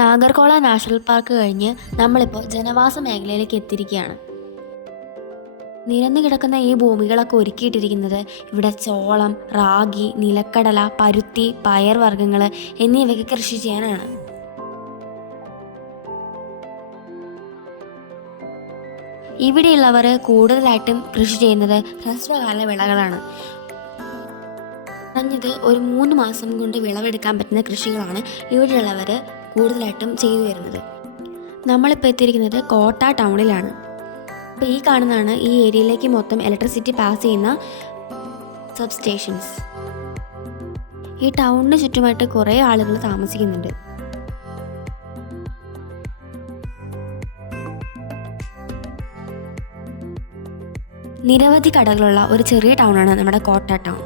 നാഗർകോള national park കഴിഞ്ഞ് നമ്മളിപ്പോൾ ജനവാസ മേഖലയിലേക്ക് എത്തിയിരിക്കുകയാണ്. നിരന്നു കിടക്കുന്ന ഈ ഭൂമികളൊക്കെ ഒരുക്കിയിട്ടിരിക്കുന്നത് ഇവിടെ ചോളം, റാഗി, നിലക്കടല, പരുത്തി, പയർ വർഗ്ഗങ്ങൾ എന്നിവയ്ക്ക് കൃഷി ചെയ്യാനാണ്. ഇവിടെയുള്ളവർ കൂടുതലായിട്ടും കൃഷി ചെയ്യുന്നത് ഹ്രസ്വകാല വിളകളാണ്. കുറഞ്ഞത് ഒരു 3 മാസം കൊണ്ട് വിളവെടുക്കാൻ പറ്റുന്ന കൃഷികളാണ് ഇവിടെയുള്ളവർ കൂടുതലായിട്ടും ചെയ്തു വരുന്നത്. നമ്മളിപ്പോൾ എത്തിയിരിക്കുന്നത് കോട്ട ടൗണിലാണ്. അപ്പോൾ ഈ കാണുന്നതാണ് ഈ ഏരിയയിലേക്ക് മൊത്തം ഇലക്ട്രിസിറ്റി പാസ് ചെയ്യുന്ന സബ് സ്റ്റേഷൻസ്. ഈ ടൗണിന് ചുറ്റുമായിട്ട് കുറേ ആളുകൾ താമസിക്കുന്നുണ്ട്. നിരവധി കടകളുള്ള ഒരു ചെറിയ ടൗണാണ് നമ്മുടെ കോട്ട ടൗൺ.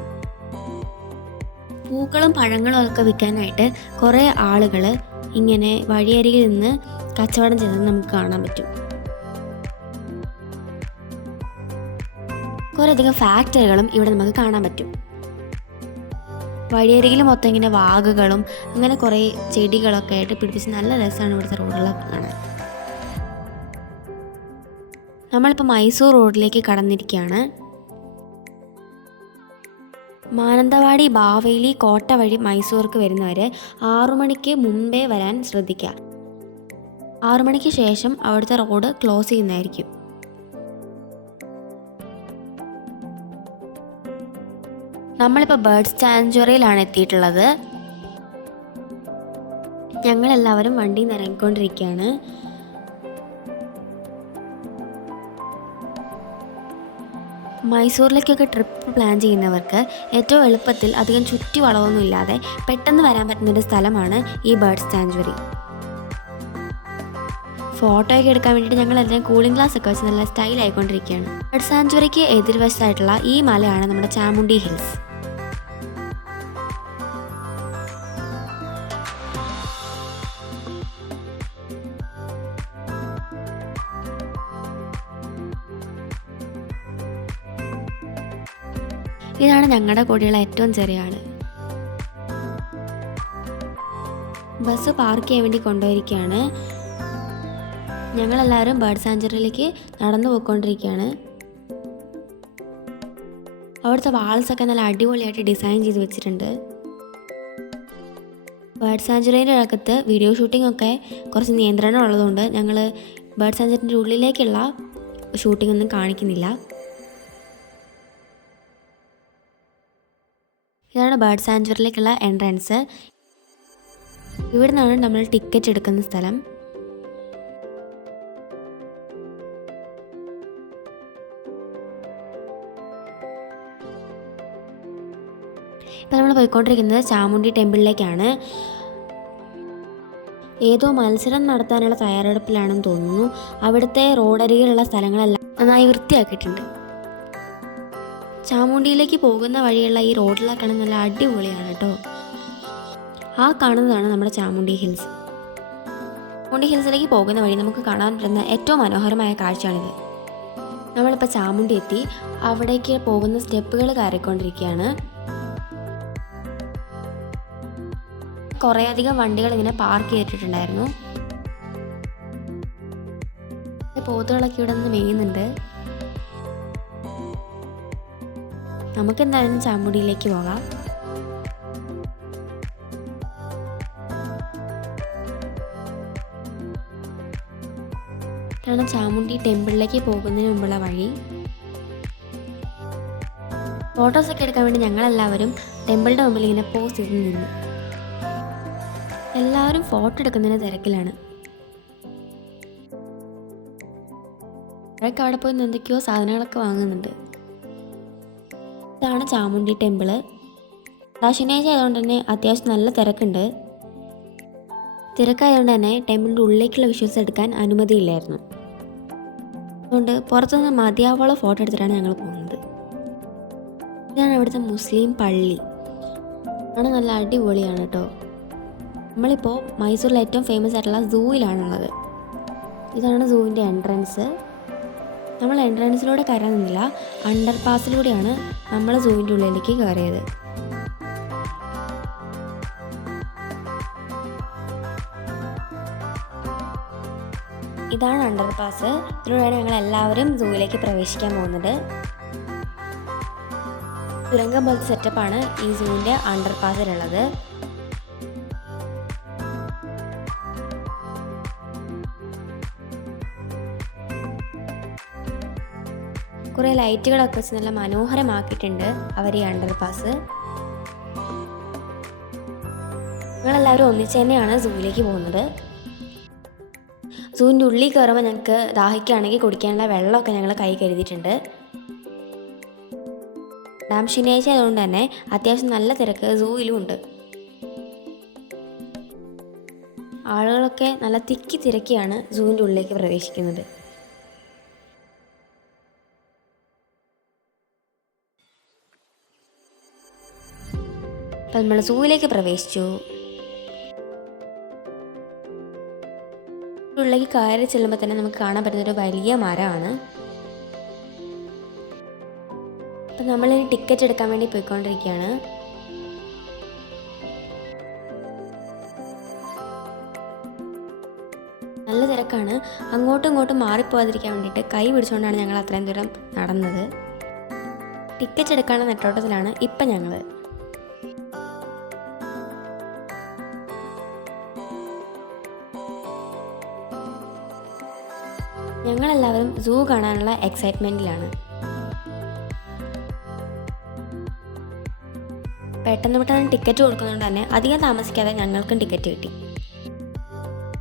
പൂക്കളും പഴങ്ങളും ഒക്കെ വിൽക്കാനായിട്ട് കുറേ ആളുകൾ ഇങ്ങനെ വഴിയരികിൽ നിന്ന് കച്ചവടം ചെയ്തത് നമുക്ക് കാണാൻ പറ്റും. കുറേയധികം ഫാക്ടറികളും ഇവിടെ നമുക്ക് കാണാൻ പറ്റും. വഴിയരികിൽ മൊത്തം ഇങ്ങനെ വാഗകളും അങ്ങനെ കുറേ ചെടികളൊക്കെ ആയിട്ട് പിടിപ്പിച്ച് നല്ല രസമാണ് ഇവിടുത്തെ റോഡുകളൊക്കെ കാണാൻ. നമ്മളിപ്പോൾ മൈസൂർ റോഡിലേക്ക് കടന്നിരിക്കുകയാണ്. മാനന്തവാടി, ബാവേലി, കോട്ട വഴി മൈസൂർക്ക് വരുന്നവർ 6 മണിക്ക് മുമ്പേ വരാൻ ശ്രദ്ധിക്കുക. 6 മണിക്ക് ശേഷം അവിടുത്തെ റോഡ് ക്ലോസ് ചെയ്യുന്നതായിരിക്കും. നമ്മളിപ്പോൾ ബേർഡ് സാങ്ച്വറിയിലാണ് എത്തിയിട്ടുള്ളത്. ഞങ്ങളെല്ലാവരും വണ്ടിയിൽ നിന്ന് ഇറങ്ങിക്കൊണ്ടിരിക്കുകയാണ്. മൈസൂരിലേക്കൊക്കെ ട്രിപ്പ് പ്ലാൻ ചെയ്യുന്നവർക്ക് ഏറ്റവും എളുപ്പത്തിൽ അധികം ചുറ്റുവളവൊന്നും ഇല്ലാതെ പെട്ടെന്ന് വരാൻ പറ്റുന്നൊരു സ്ഥലമാണ് ഈ ബേർഡ് സാങ്ച്വറി. ഫോട്ടോയൊക്കെ എടുക്കാൻ വേണ്ടിയിട്ട് ഞങ്ങൾ എല്ലാവരും കൂളിംഗ് ഗ്ലാസ് ഒക്കെ വെച്ച് നല്ല സ്റ്റൈൽ ആയിക്കൊണ്ടിരിക്കുകയാണ്. ബേർഡ് സാങ്ച്വറിക്ക് എതിർവശത്തായിട്ടുള്ള ഈ മലയാണ് നമ്മുടെ ചാമുണ്ഡി ഹിൽസ്. ഇതാണ് ഞങ്ങളുടെ കൂടെയുള്ള ഏറ്റവും ചെറിയ ആള്. ബസ് പാർക്ക് ചെയ്യാൻ വേണ്ടി കൊണ്ടുപോയിരിക്കുകയാണ്. ഞങ്ങളെല്ലാവരും ബേർഡ് സാങ്ച്വറിയിലേക്ക് നടന്നു പോയിക്കൊണ്ടിരിക്കുകയാണ്. അവിടുത്തെ വാൾസൊക്കെ നല്ല അടിപൊളിയായിട്ട് ഡിസൈൻ ചെയ്ത് വെച്ചിട്ടുണ്ട്. ബേർഡ് സാങ്ച്വറിൻ്റെ അകത്ത് വീഡിയോ ഷൂട്ടിംഗ് ഒക്കെ കുറച്ച് നിയന്ത്രണം ഉള്ളതുകൊണ്ട് ഞങ്ങൾ ബേർഡ് സാങ്ച്വറിൻ്റെ ഉള്ളിലേക്കുള്ള ഷൂട്ടിംഗ് ഒന്നും കാണിക്കുന്നില്ല. ഇതാണ് ബേർഡ് സാങ്ച്വറിയിലേക്കുള്ള എൻട്രൻസ്. ഇവിടെ നിന്നാണ് നമ്മൾ ടിക്കറ്റ് എടുക്കുന്ന സ്ഥലം. ഇപ്പം നമ്മൾ പോയിക്കൊണ്ടിരിക്കുന്നത് ചാമുണ്ഡി ടെമ്പിളിലേക്കാണ്. ഏതോ മത്സരം നടത്താനുള്ള തയ്യാറെടുപ്പിലാണെന്ന് തോന്നുന്നു. അവിടുത്തെ റോഡരികിലുള്ള സ്ഥലങ്ങളെല്ലാം നന്നായി വൃത്തിയാക്കിയിട്ടുണ്ട്. ചാമുണ്ഡിയിലേക്ക് പോകുന്ന വഴിയുള്ള ഈ റോഡിലൊക്കെ നല്ല അടിപൊളിയാണ് കേട്ടോ. ആ കാണുന്നതാണ് നമ്മുടെ ചാമുണ്ഡി ഹിൽസ്. ചാമുണ്ഡി ഹിൽസിലേക്ക് പോകുന്ന വഴി നമുക്ക് കാണാൻ പറ്റുന്ന ഏറ്റവും മനോഹരമായ കാഴ്ചയാണിത്. നമ്മളിപ്പോൾ ചാമുണ്ഡി എത്തി. അവിടേക്ക് പോകുന്ന സ്റ്റെപ്പുകൾ കയറിക്കൊണ്ടിരിക്കുകയാണ്. കുറേയധികം വണ്ടികൾ ഇങ്ങനെ പാർക്ക് ചെയ്തിട്ടുണ്ടായിരുന്നു. പോത്തുകളൊക്കെ ഇവിടെ നിന്ന് മേയുന്നുണ്ട്. നമുക്ക് എന്തായാലും ചാമുണ്ഡിയിലേക്ക് പോകാം. ഇതാണ് ചാമുണ്ഡി ടെമ്പിളിലേക്ക് പോകുന്നതിന് മുമ്പുള്ള വഴി. ഫോട്ടോസൊക്കെ എടുക്കാൻ വേണ്ടി ഞങ്ങളെല്ലാവരും ടെമ്പിളിൻ്റെ മുമ്പിൽ ഇങ്ങനെ പോസ് ചെയ്ത് നിന്നു. എല്ലാവരും ഫോട്ടോ എടുക്കുന്നതിന് തിരക്കിലാണ്. അവരൊക്കെ അവിടെ പോയി എന്തൊക്കെയോ സാധനങ്ങളൊക്കെ വാങ്ങുന്നുണ്ട്. ഇതാണ് ചാമുണ്ഡി ടെമ്പിള്. ശനിയാഴ്ച ആയതുകൊണ്ട് തന്നെ അത്യാവശ്യം നല്ല തിരക്കുണ്ട്. തിരക്കായതുകൊണ്ട് തന്നെ ടെമ്പിളിൻ്റെ ഉള്ളിലേക്കുള്ള വിഷ്വൽസ് എടുക്കാൻ അനുമതിയില്ലായിരുന്നു. അതുകൊണ്ട് പുറത്തുനിന്ന് മതിയാവോളം ഫോട്ടോ എടുത്തിട്ടാണ് ഞങ്ങൾ പോകുന്നത്. ഇതാണ് ഇവിടുത്തെ മുസ്ലിം പള്ളി. ആണ് നല്ല അടിപൊളിയാണ് കേട്ടോ. നമ്മളിപ്പോൾ മൈസൂരിലെ ഏറ്റവും ഫേമസ് ആയിട്ടുള്ള സൂവിലാണുള്ളത്. ഇതാണ് സൂവിൻ്റെ എൻട്രൻസ്. നമ്മൾ എൻട്രൻസിലൂടെ കയറാൻ നിന്നില്ല, അണ്ടർ പാസിലൂടെയാണ് നമ്മൾ സൂവിൻ്റെ ഉള്ളിലേക്ക് കയറിയത്. ഇതാണ് അണ്ടർ പാസ്. ഇതിലൂടെയാണ് ഞങ്ങൾ എല്ലാവരും സൂവിലേക്ക് പ്രവേശിക്കാൻ പോകുന്നത്. തുരങ്കം പോലത്തെ സെറ്റപ്പാണ് ഈ സൂവിൻ്റെ അണ്ടർ പാസിലുള്ളത്. കുറേ ലൈറ്റുകളൊക്കെ വെച്ച് നല്ല മനോഹരമാക്കിയിട്ടുണ്ട് അവർ ഈ അണ്ടർ പാസ്. ഞങ്ങളെല്ലാവരും ഒന്നിച്ച് തന്നെയാണ് സൂവിലേക്ക് പോകുന്നത്. സൂവിൻ്റെ ഉള്ളിൽ കയറുമ്പോൾ ഞങ്ങൾക്ക് ദാഹിക്കുകയാണെങ്കിൽ കുടിക്കാനുള്ള വെള്ളമൊക്കെ ഞങ്ങൾ കൈ കരുതിയിട്ടുണ്ട്. ഡാം ശനിയാഴ്ച ആയതുകൊണ്ട് തന്നെ അത്യാവശ്യം നല്ല തിരക്ക് സൂവിലും ഉണ്ട്. ആളുകളൊക്കെ നല്ല തിക്കി തിരക്കിയാണ് സൂവിൻ്റെ ഉള്ളിലേക്ക് പ്രവേശിക്കുന്നത്. അപ്പം നമ്മൾ സൂവിലേക്ക് പ്രവേശിച്ചു. ഉള്ളിലേക്ക് കയറി ചെല്ലുമ്പോൾ തന്നെ നമുക്ക് കാണാൻ പറ്റുന്നൊരു വലിയ മരമാണ്. അപ്പം നമ്മളിനി ടിക്കറ്റ് എടുക്കാൻ വേണ്ടി പോയിക്കൊണ്ടിരിക്കുകയാണ്. നല്ല തിരക്കാണ്. അങ്ങോട്ടും ഇങ്ങോട്ടും മാറിപ്പോകാതിരിക്കാൻ വേണ്ടിയിട്ട് കൈ പിടിച്ചുകൊണ്ടാണ് ഞങ്ങൾ അത്രയും ദൂരം നടന്നത്. ടിക്കറ്റ് എടുക്കാനുള്ള നെട്ടോട്ടത്തിലാണ് ഇപ്പം ഞങ്ങൾ. ഞങ്ങളെല്ലാവരും സൂ കാണാനുള്ള എക്സൈറ്റ്മെൻറ്റിലാണ്. പെട്ടെന്ന് ടിക്കറ്റ് കൊടുക്കുന്നതുകൊണ്ട് തന്നെ അധികം താമസിക്കാതെ ഞങ്ങൾക്കും ടിക്കറ്റ് കിട്ടി.